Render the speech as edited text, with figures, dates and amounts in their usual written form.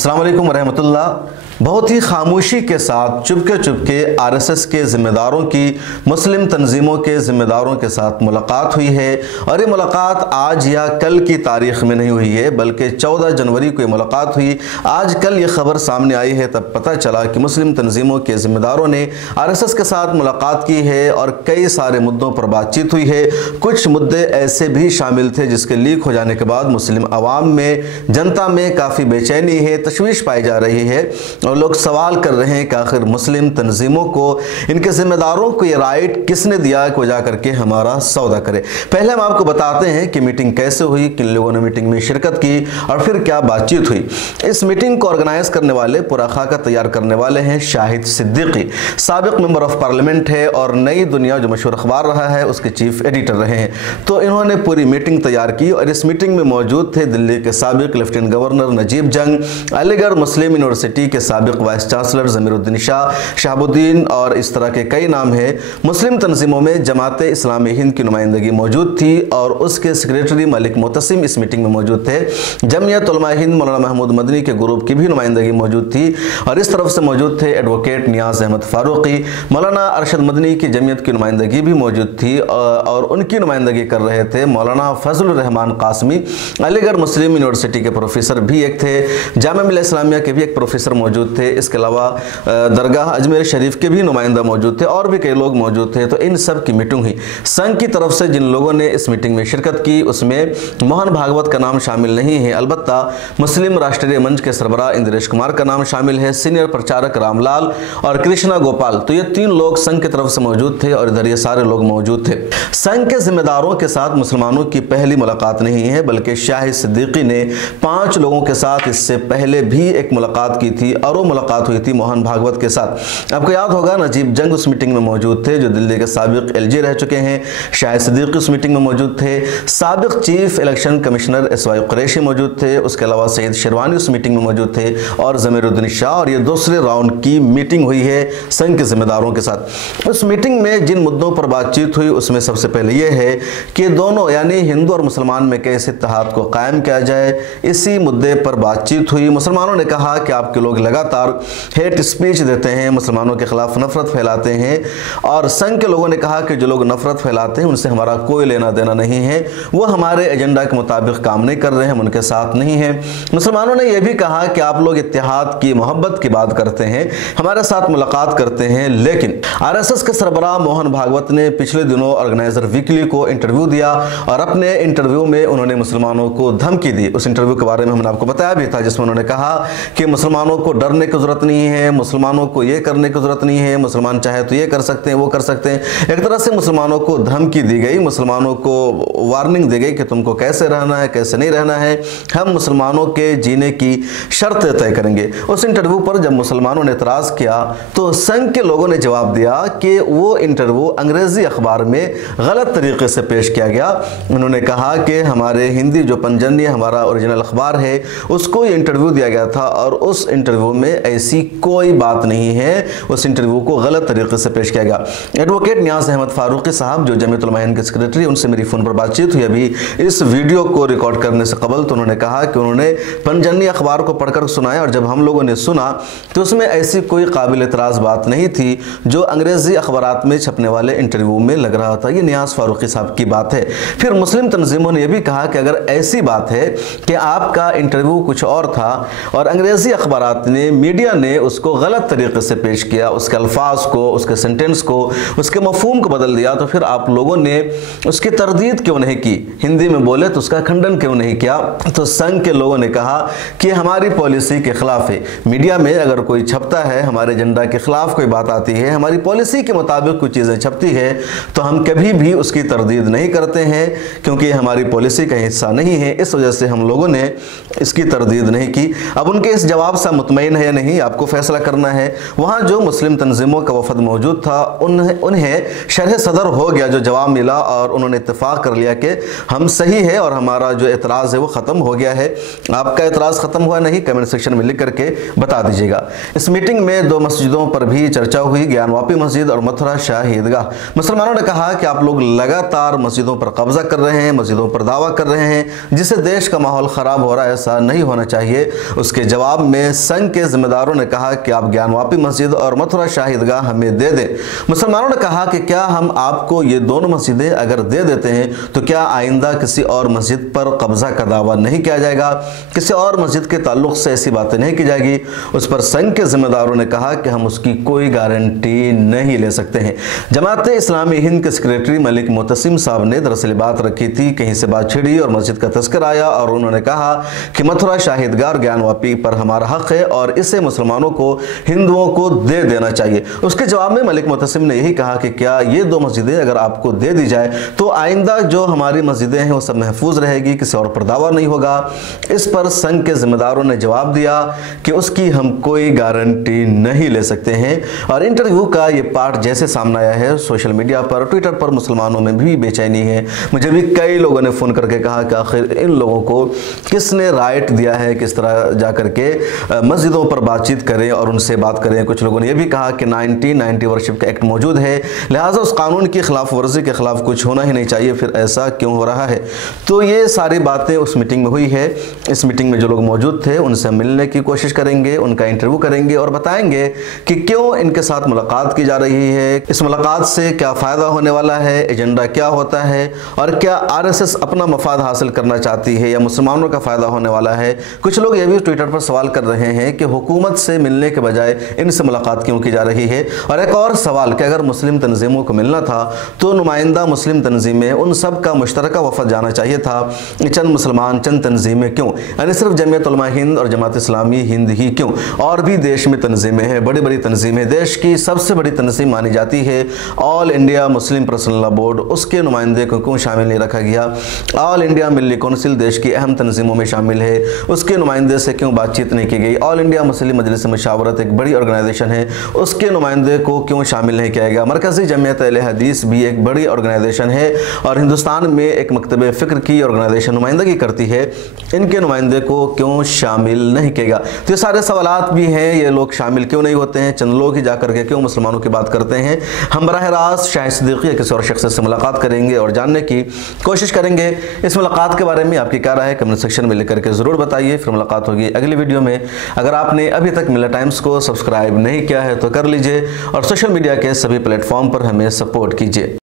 अस्सलाम वालेकुम रहमतुल्लाह। बहुत ही खामोशी के साथ चुपके आरएसएस के ज़िम्मेदारों की मुस्लिम तंजीमों के ज़िम्मेदारों के साथ मुलाकात हुई है और ये मुलाकात आज या कल की तारीख़ में नहीं हुई है, बल्कि 14 जनवरी को ये मुलाकात हुई। आज कल ये ख़बर सामने आई है तब पता चला कि मुस्लिम तंजीमों के ज़िम्मेदारों ने आरएसएस के साथ मुलाकात की है और कई सारे मुद्दों पर बातचीत हुई है। कुछ मुद्दे ऐसे भी शामिल थे जिसके लीक हो जाने के बाद मुस्लिम अवाम में, जनता में काफ़ी बेचैनी है, तशवीश पाई जा रही है और लोग सवाल कर रहे हैं कि आखिर मुस्लिम तंजीमों को, इनके ज़िम्मेदारों को ये राइट किसने दिया कि वो जा करके हमारा सौदा करे। पहले हम आपको बताते हैं कि मीटिंग कैसे हुई, किन लोगों ने मीटिंग में शिरकत की और फिर क्या बातचीत हुई। इस मीटिंग को ऑर्गेनाइज करने वाले, पूरा खाका तैयार करने वाले हैं शाहिद सिद्दीकी। साबिक मेंबर ऑफ पार्लियामेंट है और नई दुनिया जो मशहूर अखबार रहा है उसके चीफ एडिटर रहे हैं। तो इन्होंने पूरी मीटिंग तैयार की और इस मीटिंग में मौजूद थे दिल्ली के साबिक लेफ्टिनेंट गवर्नर नजीब जंग, अलीगढ़ मुस्लिम यूनिवर्सिटी के साबिक वाइस चांसलर ज़मीरुद्दीन शाह, शहाबुद्दीन और इस तरह के कई नाम हैं। मुस्लिम तंजीमों में जमात इस्लामी हिंद की नुमाइंदगी मौजूद थी और उसके सेक्रेटरी मलिक मोतसिम इस मीटिंग में मौजूद थे। जमयत उलमा हिंद मौलाना महमूद मदनी के ग्रुप की भी नुमाइंदगी मौजूद थी और इस तरफ से मौजूद थे एडवोकेट नियाज अहमद फारूकी, मौलाना अरशद मदनी की जमयत की नुमाइंदगी भी मौजूद थी और उनकी नुमाइंदगी कर रहे थे मौलाना फजलुर रहमान कासमी। अलीगढ़ मुस्लिम यूनिवर्सिटी के प्रोफेसर भी एक थे, जामिया मिल्लत इस्लामिया के भी एक प्रोफेसर मौजूद थे। इसके अलावा दरगाह अजमेर शरीफ के भी नुमाइंदा मौजूद थे और भी कई लोग मौजूद थे। तो इन सब की मीटिंग हुई। संघ की तरफ से जिन लोगों ने इस मीटिंग में शिरकत की उसमें मोहन भागवत का नाम शामिल नहीं है, अलबत्ता मुस्लिम राष्ट्रीय मंच के सरबराह इंद्रेश कुमार का नाम शामिल है, सीनियर प्रचारक रामलाल और कृष्णा गोपाल। तो ये तीन लोग संघ की तरफ से मौजूद थे और इधर ये सारे लोग मौजूद थे। संघ के जिम्मेदारों के साथ मुसलमानों की पहली मुलाकात नहीं है, बल्कि शाहिद सिद्दीकी ने 5 लोगों के साथ इससे पहले भी एक मुलाकात की थी और वो मुलाकात हुई थी मोहन भागवत के साथ। आपको याद होगा नजीब जंग उस मीटिंग में मौजूद थे जो दिल्ली के साबिक एलजी रह चुके हैं। शाहिद सिद्दीकी उस मीटिंग में मौजूद थे। साबिक chief election commissioner SY Qureshi मौजूद थे। उसके अलावा सईद शेरवानी उस मीटिंग में मौजूद थे और ज़मीरुद्दीन शाह। और ये दूसरे राउंड की मीटिंग हुई है संघ के जिम्मेदारों के साथ। उस मीटिंग में जिन मुद्दों पर बातचीत हुई उसमें सबसे पहले यह है कि दोनों यानी हिंदू और मुसलमान में कैसे इत्तेहाद को कायम किया जाए, इसी मुद्दे पर बातचीत हुई। मुसलमानों ने कहा कि आपके लोग लगातार हेट स्पीच देते हैं, मुसलमानों के खिलाफ नफरत फैलाते हैं और संघ के लोगों ने कहा कि जो लोग नफरत फैलाते हैं उनसे हमारा कोई लेना देना नहीं है, वो हमारे एजेंडा के मुताबिक काम नहीं कर रहे हैं, हम उनके साथ नहीं हैं। मुसलमानों ने यह भी कहा कि आप लोग इत्तेहाद की, मोहब्बत की बात करते हैं, हमारे साथ मुलाकात करते हैं, लेकिन आरएसएस के सरबराह मोहन भागवत ने पिछले दिनों ऑर्गेनाइजर वीकली को इंटरव्यू दिया और अपने इंटरव्यू में उन्होंने मुसलमानों को धमकी दी। उस इंटरव्यू के बारे में हमने आपको बताया भी था जिसमें उन्होंने कहा कि मुसलमानों को डरने की जरूरत नहीं है, मुसलमानों को ये करने की जरूरत नहीं है, मुसलमान चाहे तो ये कर सकते हैं, वो कर सकते हैं। एक तरह से मुसलमानों को धमकी दी गई, मुसलमानों को वार्निंग दी गई कि तुमको कैसे रहना है, कैसे नहीं रहना है, हम मुसलमानों के जीने की शर्तें तय करेंगे। उस इंटरव्यू पर जब मुसलमानों ने एतराज़ किया तो संघ के लोगों ने जवाब दिया कि वो इंटरव्यू अंग्रेज़ी अखबार में गलत तरीके से पेश किया गया। उन्होंने कहा कि हमारे हिंदी जो पंजन्य हमारा ओरिजिनल अखबार है उसको ये इंटरव्यू दिया गया था और उस इंटरव्यू में ऐसी कोई बात नहीं है, उस इंटरव्यू को गलत तरीके से पेश किया गया। एडवोकेट नियाज अहमद फारूकी साहब जो जमयत उलमा हिंद के सेक्रेटरी, उनसे मेरी फ़ोन पर बातचीत हुई अभी इस वीडियो को रिकॉर्ड करने से कबल। तो उन्होंने कहा कि उन्होंने पंजन्य अखबार को पढ़कर सुनाया और जब हम लोगों ने सुना तो उसमें ऐसी कोई काबिल एतराज़ बात नहीं थी जो अंग्रेज़ी अखबारात में छपने वाले इंटरव्यू में लग रहा था। ये नियाज फारूकी साहब की बात है। फिर मुस्लिम तंजीमों ने यह भी कहा कि अगर ऐसी बात है कि आपका इंटरव्यू कुछ और था और अंग्रेज़ी अखबारात ने, मीडिया ने उसको गलत तरीके से पेश किया, उसके अल्फाज को, उसके सेंटेंस को, उसके मफहूम को बदल दिया, तो फिर आप लोगों ने उसकी तरदीद क्यों नहीं की, हिंदी में बोले तो उसका खंडन क्यों नहीं किया। तो संघ के लोगों ने कहा कि हमारी पॉलिसी के खिलाफ है, मीडिया में अगर कोई छपता है, हमारे एजेंडा के खिलाफ कोई बात आती है, हमारी पॉलिसी के मुताबिक कुछ चीज़ें छपती है तो हम कभी भी उसकी तरदीद नहीं करते हैं क्योंकि हमारी पॉलिसी का हिस्सा नहीं है, इस वजह से हम लोगों ने इसकी तरदीद नहीं की। अब उनके इस जवाब से मुतमईन है या नहीं आपको फैसला करना है। वहाँ जो मुस्लिम तंजीमों का वफद मौजूद था उन्हें शरह सदर हो गया जो जवाब मिला और उन्होंने इत्तेफाक कर लिया कि हम सही है और हमारा जो एतराज़ है वो ख़त्म हो गया है। आपका एतराज़ ख़त्म हुआ नहीं, कमेंट सेक्शन में लिख करके बता दीजिएगा। इस मीटिंग में 2 मस्जिदों पर भी चर्चा हुई, ज्ञानवापी मस्जिद और मथुरा शाह ईदगाह। मुसलमानों ने कहा कि आप लोग लगातार मस्जिदों पर कब्जा कर रहे हैं, मस्जिदों पर दावा कर रहे हैं, जिससे देश का माहौल ख़राब हो रहा है, ऐसा नहीं होना चाहिए। उसके जवाब में संघ के जिम्मेदारों ने कहा कि आप ज्ञानवापी मस्जिद और मथुरा शाही ईदगाह हमें दे दें। मुसलमानों ने कहा कि क्या हम आपको ये दोनों मस्जिदें अगर दे देते हैं तो क्या आइंदा किसी और मस्जिद पर कब्जा का दावा नहीं किया जाएगा, किसी और मस्जिद के ताल्लुक से ऐसी बातें नहीं की जाएगी। उस पर संघ के जिम्मेदारों ने कहा कि हम उसकी कोई गारंटी नहीं ले सकते हैं। जमात इस्लामी हिंद के सेक्रेटरी मलिक मुतसिम साहब ने दरअसल बात रखी थी, कहीं से बात छिड़ी और मस्जिद का तस्कर आया और उन्होंने कहा कि मथुरा शाही ईदगाह ज्ञानवापी पर हमारा हक है और इसे मुसलमानों को हिंदुओं को दे देना चाहिए। उसके जवाब में मलिक मुतसिम ने यही कहा कि क्या ये दो मस्जिदें अगर आपको दे दी जाए तो आइंदा जो हमारी मस्जिदें हैं वो सब महफूज रहेगी, किसी और पर दावा नहीं होगा। इस पर संघ के जिम्मेदारों ने जवाब दिया कि उसकी हम कोई गारंटी नहीं ले सकते हैं। और इंटरव्यू का ये पार्ट जैसे सामने आया है सोशल मीडिया पर, ट्विटर पर मुसलमानों में भी बेचैनी है। मुझे भी कई लोगों ने फ़ोन करके कहा कि आखिर इन लोगों को किसने राइट दिया है, किस तरह जा करके मस्जिदों पर बातचीत करें और उनसे बात करें। कुछ लोगों ने यह भी कहा कि 1990 वर्शिप का एक्ट मौजूद है, लिहाजा उस कानून की खिलाफ वर्जी के खिलाफ कुछ होना ही नहीं चाहिए, फिर ऐसा क्यों हो रहा है। तो ये सारी बातें उस मीटिंग में हुई है। इस मीटिंग में जो लोग मौजूद थे उनसे मिलने की कोशिश करेंगे, उनका इंटरव्यू करेंगे और बताएंगे कि क्यों इनके साथ मुलाकात की जा रही है, इस मुलाकात से क्या फ़ायदा होने वाला है, एजेंडा क्या होता है और क्या आरएसएस अपना मफाद हासिल करना चाहती है या मुसलमानों का फ़ायदा होने वाला है। कुछ लोग ये भी ट्विटर पर सवाल कर रहे हैं कि हुकूमत से मिलने के बजाय इनसे मुलाकात क्यों की जा रही है। और एक और सवाल कि अगर मुस्लिम तंजीमों को मिलना था तो नुमाइंदा मुस्लिम तंजीमें उन सब का मुश्तरका वफद जाना चाहिए था, चंद मुसलमान चंद तंजीमें क्यों, यानी सिर्फ जमीयत उलमा हिंद और जमात इस्लामी हिंद ही क्यों। और भी देश में तंजीमें हैं, बड़ी बड़ी तंजीमें। देश की सबसे बड़ी तंजीम मानी जाती है all India Muslim personal law board, उसके नुमाइंदे को क्यों शामिल नहीं रखा गया। ऑल इंडिया मिल्ली कौंसिल देश की अहम तंजीमों में शामिल है, उसके नुमाइंदे से क्यों बातचीत नहीं की गई। ऑल इंडिया मुस्लिम मजलिस मशावरत एक बड़ी ऑर्गेनाइजेशन है, उसके नुमाइंदे को क्यों शामिल नहीं किया गया। मरकज़ी जमीयत अहले हदीस भी एक बड़ी ऑर्गेनाइजेशन है और हिंदुस्तान में एक मकतब फ़िक्र की ऑर्गेनाइजेशन नुमाइंदगी करती है, इनके नुमाइंदे को क्यों शामिल नहीं किया गया। तो ये सारे सवालात भी हैं, ये लोग शामिल क्यों नहीं होते हैं, चंद लोग ही जाकर के क्यों मुसलमानों की बात करते हैं। हम बराह रास्त शाहिद सिद्दीकी या किसी और शख्स से मुलाकात करेंगे और जानने की कोशिश करेंगे। इस मुलाकात के बारे में आपकी क्या राय है कमेंट सेक्शन में लिख करके ज़रूर बताइए। फिर मुलाकात होगी अगली वीडियो में। अगर आपने अभी तक मिल्ला टाइम्स को सब्सक्राइब नहीं किया है तो कर लीजिए और सोशल मीडिया के सभी प्लेटफॉर्म पर हमें सपोर्ट कीजिए।